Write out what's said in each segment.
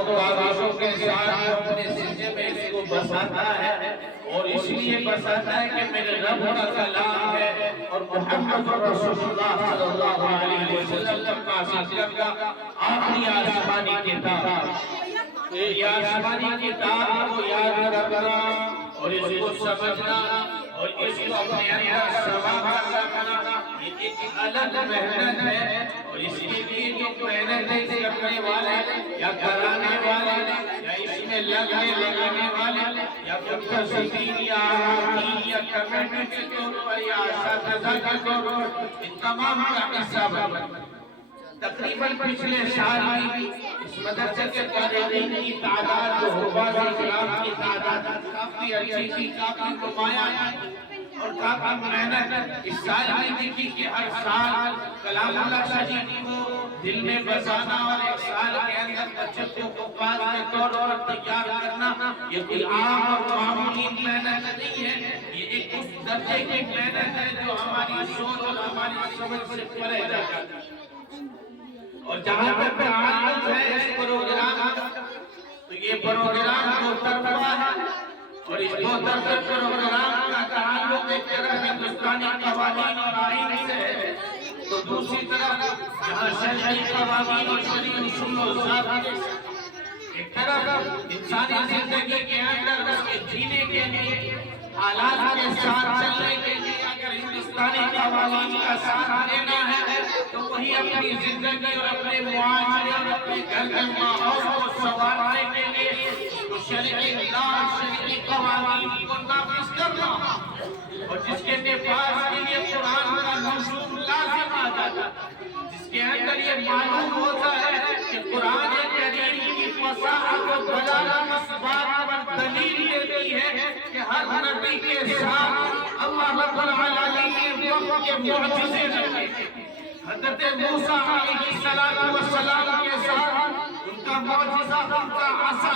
بارشوں کے ساتھ اپنے سینے میں اس کو بساتا ہے اور اس لیے بساتا ہے کہ میرے رب کا کلام ہے اور محمد رسول اللہ صلی اللہ علیہ وسلم کا سلسلہ کا آخری آسمانی کتاب، یہ آسمانی کتاب کو یاد رکھنا اور اس کو سمجھنا اور اس کو اپنے اندر سما کرنا یہ ایک الگ محنت ہے۔ اور اس کے لیے جو محنت ہے کرنے والے یا کرانے والے یا اس میں لگانے والے یا تصویر یا آرٹی یا کمیٹی کے طور پر یا اساتذہ کے طور پر ان تمام کا حصہ بنا۔ تقریباً پچھلے سال بھی اس مدرسے کے طالبین کی تعداد جو حفاظ کرام کی تعداد کافی اچھی تھی، کافی نمایاں اور کافی محنت اس سال میں دیکھی کہ ہر سال کلام اللہ شریف کو دل میں بسانا اور ایک سال کے اندر بچے کو حفاظ کے طور پر تیار کرنا یہ کوئی عام اور معمولی محنت نہیں ہے، یہ ایک اس درجے کی محنت ہے جو ہماری سوچ اور ہماری سمجھ سے پرے جاتا ہے۔ اور جہاں تک تعلق ہے اس پروگرام تو یہ پروگرام دو طرفہ ہے اور اس دو طرفہ پروگرام کا تعلق ایک طرف ہندوستانی قوانین اور آئین سے ہے تو دوسری طرف جہاں شرعی قوانین اور شرعی اصول و ضابطے سے ایک طرف انسانی زندگی کے اندر اس کے جینے کے لیے حالات کے ساتھ چلنے کے لیے اگر ہندوستانی قوانین کا ساتھ دینا ہے تو وہی اپنی زندگی اور اپنے معاشرے اور اپنے گھر کے ماحول کو سنوارنے کے لیے تو شرعی شرعی قوانین کو نافذ کرنا اور جس کے نفاذ کے لیے قرآن کا نزول لازم آ جاتا جس کے اندر یہ معلوم ہوتا ہے کہ قرآن کریم کی فصاحت و بلاغت اس بات پر دلیل دیتی ہے کہ ہر نبی کے ساتھ اللہ رب العالمین نے وقت کے معجزے رکھے۔ حضرت موسیٰ علیہ السلام کے ساتھ ان کا معجزہ ان کا عصا،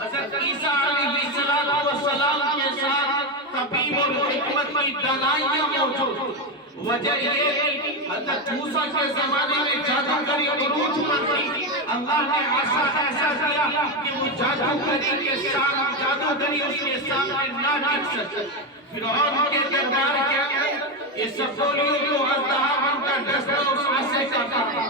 حضرت عیسیٰ علیہ السلام کے ساتھ طبیب اور حکمت کی دلائیاں موجود۔ وجہ یہ کہ حضرت موسیٰ کے زمانے میں جادوگری عروج پر تھی، اللہ نے عصا ایسا دیا کہ وہ جادوگری کے ساتھ جادوگری اس کے سامنے نہ ٹک سکے۔ فرعون کے دربار کے اندر یہ سفولیوں کو اژدہا کا ڈسنا اس عصے کا تھا۔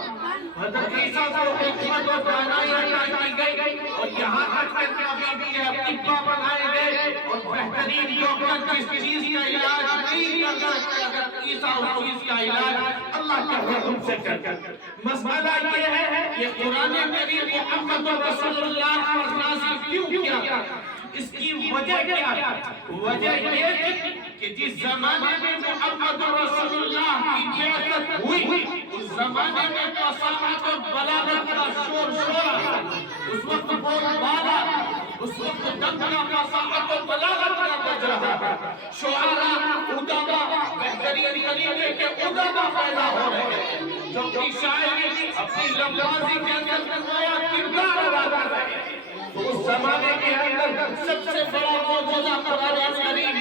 حضرت عیسیٰ کو حکمت و دانائی عطا کی گئی اور یہاں تک کہ ابھی بھی طبّا بنائے گئے اور بہترین ڈاکٹر جس چیز کا علاج نہیں کر سکتے اگر عیسیٰ اس چیز کا علاج اللہ کے حکم سے کرتا۔ مسئلہ یہ ہے کہ قرآن کریم محمد رسول اللہ پر نازل کیوں کیا؟ اس کی وجہ کیا ہے؟ وجہ یہ کہ جس زمانے میں محمد رسول اللہ کی بعثت ہوئی اس زمانے میں فصاحت و بلاغت کا شور شورا، اس وقت بول بالا، اس وقت دنگا فصاحت و بلاغت کا بج رہا تھا، شعراء ادبا بہترین طریقے کے ادبا پیدا ہو رہے ہیں جو کہ شاعری اپنی لفظی کے اندر نمایاں کردار ادا کر رہے ہیں۔ تو اس زمانے کے اندر سب سے بڑا معجزہ قرآن کریم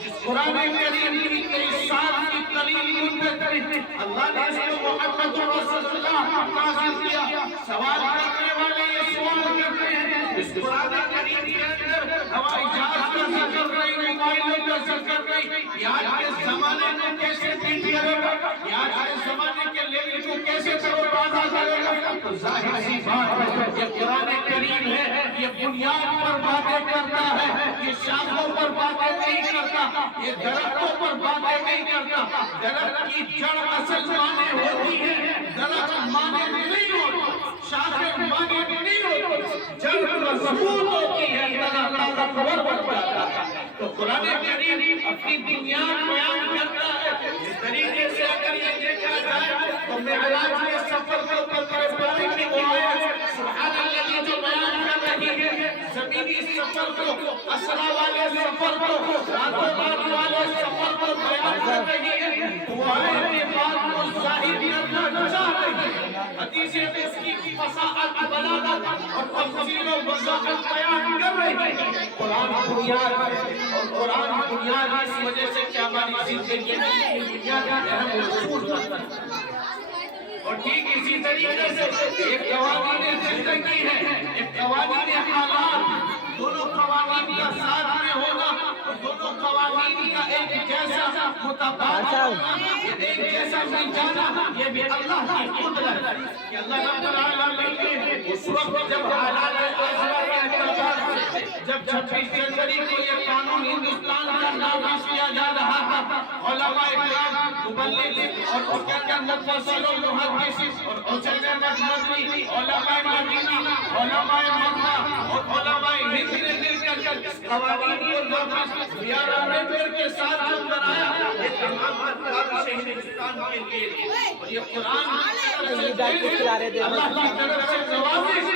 جس قرآن کریم کی ارشاد کی دلیل منتظر اللہ نے اس کو محمد رسول اللہ نازل کیا۔ سوال کرنے والے یہ سوال کرتے ہیں اس قرآن کریم کے اندر ہوائی جہاز کا ذکر نہیں، موبائلوں کا ذکر نہیں، آج کے زمانے میں کیسے پیٹ کرے گا، آج کے زمانے کے لیل کو کیسے ترو تازہ کرے گا؟ تو ظاہر سی بات ہے یہ قرآن کریم ہے، یہ بنیاد پر باتیں کرتا ہے، یہ شاخوں پر باتیں نہیں کرتا، یہ درختوں پر باتیں نہیں کرتا۔ درخت کی جڑ اصل معنی ہوتی ہے، درخت معنی نہیں ہوتا، شاخیں معنی نہیں ہوتی، جڑ مضبوط ہوتی ہے، درخت طاقتور بن جاتا ہے۔ تو قرآن کریم اپنی بنیاد بیان کرتا ہے۔ اس طریقے سے اگر یہ دیکھا جائے تو معراج کے سفر کے اوپر پڑھنے کی آیت سبحان اللہ جو بیان کر رہی ہے، زمینی سفر کو، اسرا والے سفر کو، راتوں رات والے سفر کو بیان کر رہی ہے۔ وہ آیت بات کو ظاہر کرنا چاہ رہی ہے، حدیث قدسی کی فصاحت بلاغت اور تفصیل و وضاحت بیان کر رہی ہے۔ قرآن بنیاد ہے اور قرآن بنیاد اس وجہ سے کہ ہماری زندگی میں بنیاد اہم اصول ہوتا ہے۔ اور ٹھیک اسی طریقے سے ایک قوانین زندگی ہے، قوانین حالات دونوں قوانین کا ساتھ میں ہونا اور دونوں قوانین کا ایک جیسا مطابق ہونا، ایک جیسا مل جانا، یہ بھی اللہ کی قدرت ہے کہ اللہ رب العالمین نے اس وقت جب حالات جب 26 جنوری کو یہ قانون ہندوستان کا نافذ کیا جا رہا تھا، علماء کرام، مبلغ اور اس کے اندر مفسر و محدث اور حسین احمد مدنی، علماء مدینہ، علماء مکہ اور علماء ہند نے مل کر قوانین کو نافذ بی آر امبیڈکر کے ساتھ جو بنایا، یہ تمام افراد سے ہندوستان کے لیے اور یہ قرآن اللہ کی طرف سے نوازش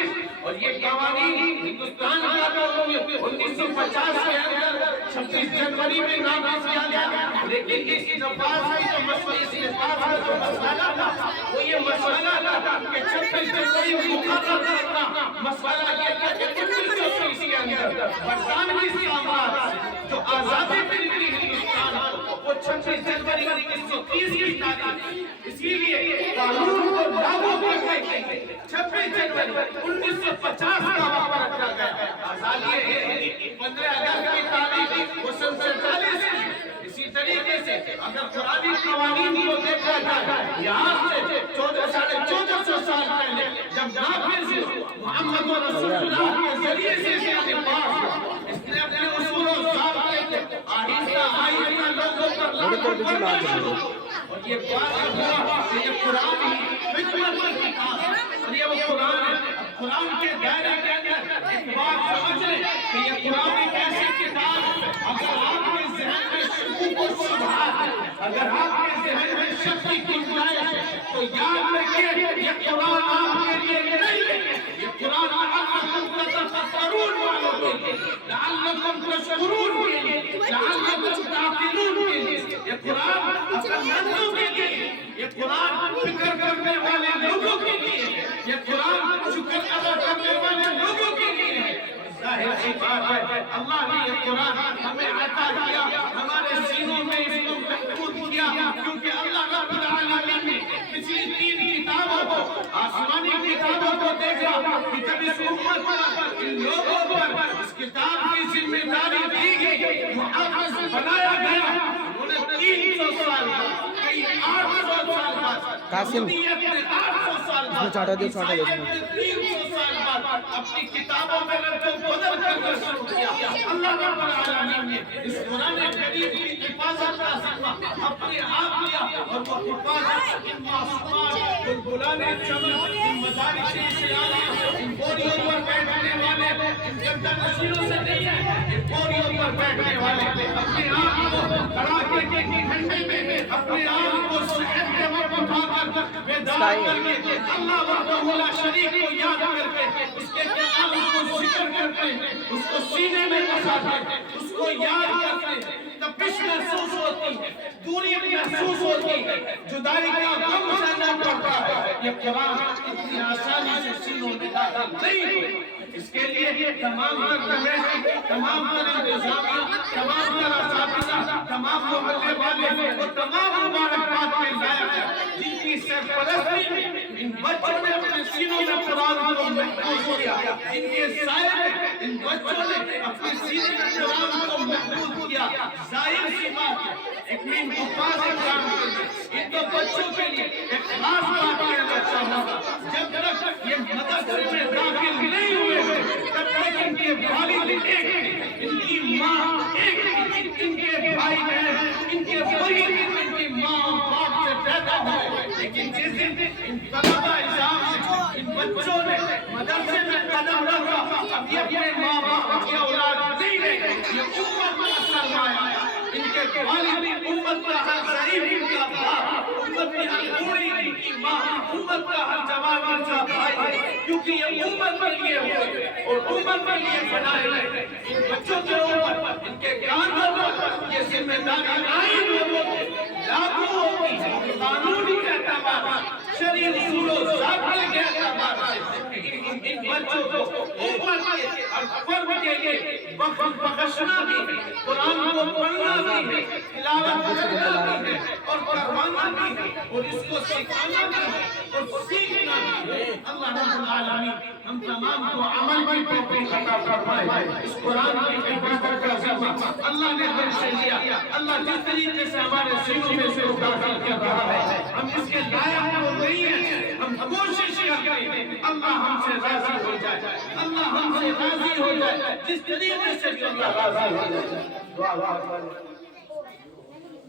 اور یہ قوانین ہندوستان کا قانون 1950 کے اندر 26 جنوری میں نافذ کیا گیا، لیکن اس نفاذ کی جو مسئلہ، اس نفاذ کا جو مسئلہ تھا وہ یہ مسئلہ تھا کہ 26 جنوری کو مقرر کرنا، مسئلہ یہ تھا کہ 1930 کے اندر برطانوی سامراج جو آزادی ملی ہندوستان کو، وہ 26 جنوری 1930 کی تاریخ، اسی لیے قانون کو لاگو کرنے کے لیے 26 جنوری 1950 کا وقت رکھا گیا۔ آزادی 15 اگست کی تاریخ وہ سن 47 اسی طریقے سے اگر قرآنی قوانین کو دیکھا جائے، یہاں سے 1450 سال پہلے جب نافذ محمد رسول اللہ کے ذریعے سے اس نے پاس ہوا، اس نے اپنے اصول و ضابطے کو آہستہ آہستہ لوگوں پر لاگو کرنا شروع اور یہ بات ہوا کہ یہ قرآن حکمت کی کتاب ہے اور یہ وہ قرآن ہے۔ قرآن کے دائرے کے اندر ایک بات سمجھ لیں کہ یہ قرآن ایک ایسی کتاب ہے، اگر آپ کے ذہن میں شکوک و شبہات ہے، اگر آپ کے ذہن میں شک کی گنجائش ہے، تو یاد رکھیے یہ قرآن آپ کے لیے نہیں ہے، یہ قرآن لعلکم تتفکرون والوں کے لیے، لعلکم تشکرون کے لیے، لعلکم تعقلون کے لیے، یہ قرآن عقل مندوں کے لیے، یہ قرآن فکر کرنے والے لوگوں کے لیے، یہ قرآن شکر ادا کرنے والے لوگوں کے لیے ہے۔ ظاہر سی بات ہے اللہ نے یہ قرآن ہمیں عطا کیا، ہمارے سینوں میں اس کو محفوظ کیا، کیونکہ اللہ رب العالمین نے پچھلی 3 کتابوں کو، آسمانی کتابوں کو دیکھا کہ جب اس امت پر، ان لوگوں پر اس کتاب کی ذمہ داری دی گئی، محافظ بنایا گیا، انہوں نے 300 سال بعد، کئی 800 سال بعد، قاسم 800 سال بعد، 300 سال بعد اپنی کتابوں میں رد و بدل کرنا شروع کیا۔ اللہ رب العالمین نے اس قرآن کریم کی حفاظت کا ذمہ اپنے آپ لیا اور وہ حفاظت ان معصومات، بلبلان چمن، ان مدارس اسلامیہ، ان بوریوں پر بیٹھنے والے، ان جنتا نشینوں سے نہیں ہے، ان بوریوں پر بیٹھنے والے اپنے آپ کو کڑاکے کے ٹھنڈے میں اپنے آپ کو صحت کے وقت اٹھا کر بیدار کر کے اللہ وحدہ لا شریک کو یاد کر کے اس کے کلام کو ذکر کرتے ہیں، اس کو سینے میں بساتے ہیں، اس کو یاد کرتے ہیں، تپش محسوس ہوتی ہے، دوری محسوس ہوتی ہے، جدائی کا غم سہنا پڑتا ہے۔ یہ قرآن اتنی آسانی سے سینوں میں داخل نہیں ہوئی، اس کے لیے تمام تر کمیٹی، تمام تر انتظامیہ، تمام تر اساتذہ، تمام محلے والے اور تمام مبارکباد کے لائق ہیں جن کی سرپرستی میں ان بچوں نے اپنے سینوں میں قرآن کو محفوظ کیا، جن کے سائے میں ان بچوں نے اپنے سینے میں قرآن کو محفوظ کیا۔ ظاہر سی بات ہے ایک مین حفاظ اکرام کے لیے ان دو بچوں کے لیے ایک خاص بات کہنا چاہوں گا، جب تک یہ مدرسے میں داخل نہیں ہوئے تب تک ان کے والد ایک تھے، ان کی ماں ایک تھی، ان کے بھائی بہن، ان کے فرید، ان کی ماں باپ سے پیدا ہوئے، لیکن جس دن ان طلبہ اعزام سے ان بچوں نے مدرسے میں قدم رکھا، اب یہ اپنے ماں باپ کی اولاد نہیں رہے، یہ امت کا سرمایہ ہے، ان کے والد امت کا ہر ضعیف ان کا باپ، امت کی ہر بوڑھی ان کی ماں، امت کا ہر جوان ان کا بھائی، کیونکہ یہ امت کے لیے ہوئے اور امت کے لیے بنائے گئے۔ ان بچوں کے اوپر، ان کے کانوں پر یہ ذمہ داری عائد ہوتی ہے، لاگو ہوتی ہے، قانونی اعتبار، شرعی اصول و ضابطے کے اعتبار سے۔ ان بچوں کو اوپر اور فرد کے لیے وقت بخشنا بھی ہے، قرآن کو پڑھنا بھی ہے، تلاوت کرنا بھی ہے اور کروانا بھی ہے اور اس کو سکھانا بھی ہے اور سیکھنا بھی ہے۔ اللہ رب العالمین ہم تمام کو عمل کی توفیق عطا فرمائے۔ اس قرآن کی حفاظت کا ذمہ اللہ نے ہم سے لیا۔ اللہ جس طریقے سے ہمارے سینوں میں سے داخل کر رہا ہے، ہم اس کے لائق تو نہیں ہیں، ہم کوشش کرتے ہیں اللہ ہم سے راضی ہو جائے، اللہ ہم سے راضی ہو جائے، جس طریقے سے بھی اللہ راضی ہو جائے۔